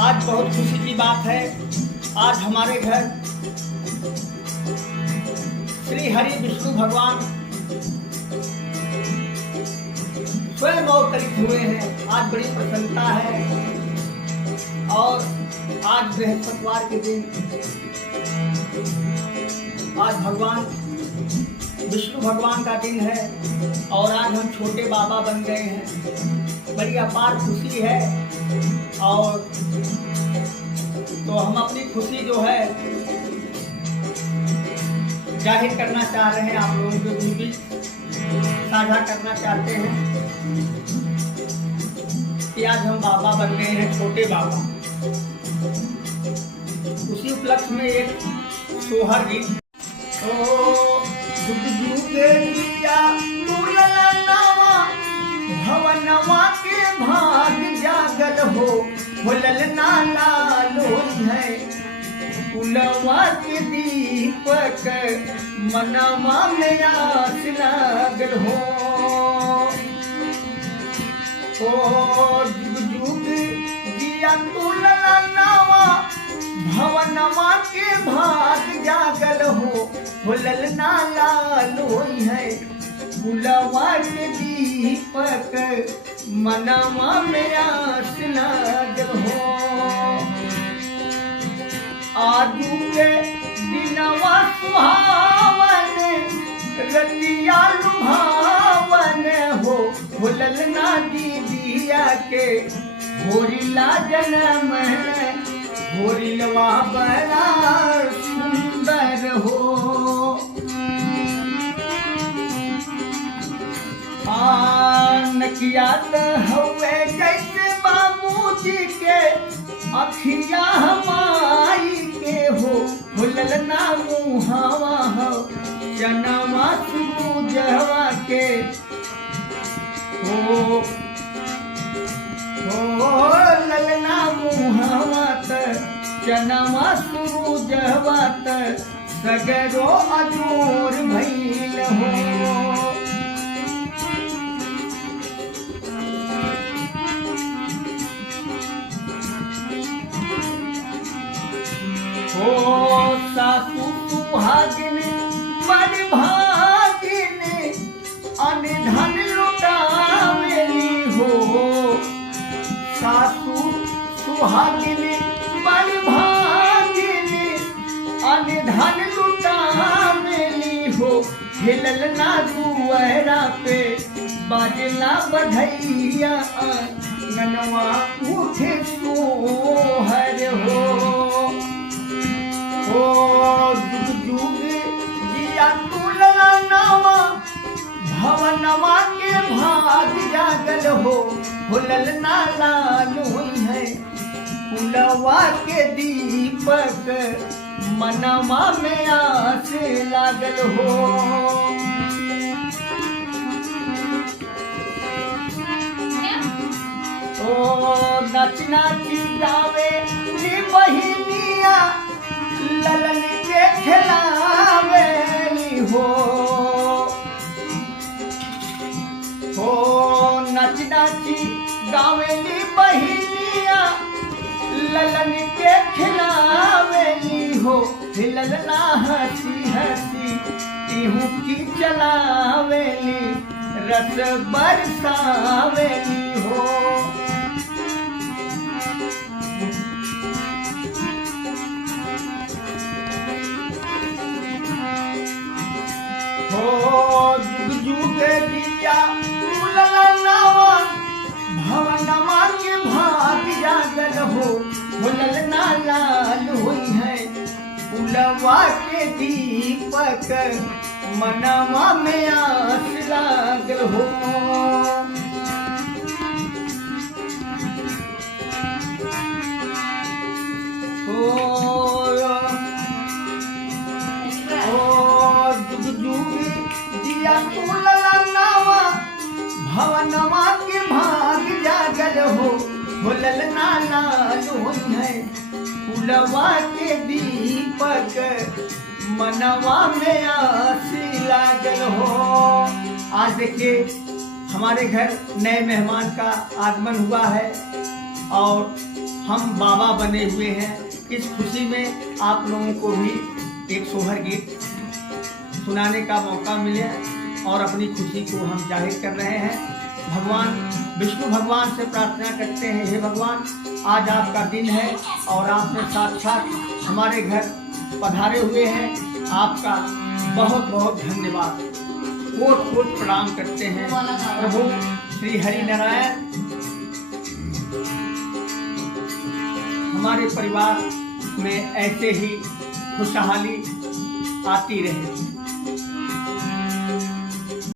आज बहुत खुशी की बात है। आज हमारे घर श्री हरि विष्णु भगवान स्वयं अवतरित हुए हैं। आज बड़ी प्रसन्नता है और आज बृहस्पतिवार के दिन आज भगवान विष्णु भगवान का दिन है और आज हम छोटे बाबा बन गए हैं। बड़ी अपार खुशी है और तो हम अपनी खुशी जो है जाहिर करना चाह रहे हैं, आप लोगों के बीच साझा करना चाहते हैं कि आज हम बाबा बन गए हैं, छोटे बाबा। उसी उपलक्ष्य में एक सोहर गीत भवनवा के भाग जागल हो ललना लालो है। पुलवा के दीपक मनवा में आस लागल हो। जुग जुग जिया तू ललनावा भवनवा के भाग जागल हो ललना लालो है। पुलवा के दीपक मनवा में आस लागल हो। आजू के दिनवा सुहावन रतिया लुभावन हो ललना दीदिया के होरिला जन्म होरिलवा बड़ा सुंदर हो। नकिया हुए जैसे बाबूजी के अखिया हमारी के हो ललना मुहावा हो जनवा सूरजवा के हो ललना मुहावा त जनवा सूरजवा त सगरो अजूर भइल हो। सासू सुहागिन बड़ भागिन अनधन लुटावेली हो। सासू सुहागिन बड़ भागिन अनधन लुटावेली हो। हिललना दुआरा पे बाजला बधैया ननवा उठे सोहर हो। जुग जुग जिया तू ललनावा भवनवा के भाग जागल हो ललना लालो है। पुलवा के दीपक मनवा में आस लागल हो। नच नाची गावे नी बहिनिया ललन के खिलावेली हो। नच नाची गावेली बहिनिया ललन के खिलावेली हो। ललना हंसी हंसी तिहू की चलावेली रस बरसावेली हो। जुग जुग जिया ललनावा भवनवा के भाग जागल हो ललना लालो है। पुलवा के दीपक मनवा में आस लागल हो। तू ललनावा भवनवा के भाग जागल हो ललना लालो है। पुलवा के दीपक मनवा में आस लागल हो। आज देखिए हमारे घर नए मेहमान का आगमन हुआ है और हम बाबा बने हुए हैं। इस खुशी में आप लोगों को भी एक सोहर गीत सुनाने का मौका मिले और अपनी खुशी को हम जाहिर कर रहे हैं। भगवान विष्णु भगवान से प्रार्थना करते हैं, हे भगवान, आज आपका दिन है और आपने साक्षात हमारे घर पधारे हुए हैं। आपका बहुत बहुत धन्यवाद, कोट कोट प्रणाम करते हैं। प्रभु श्री हरि नारायण हमारे परिवार में ऐसे ही खुशहाली आती रहे।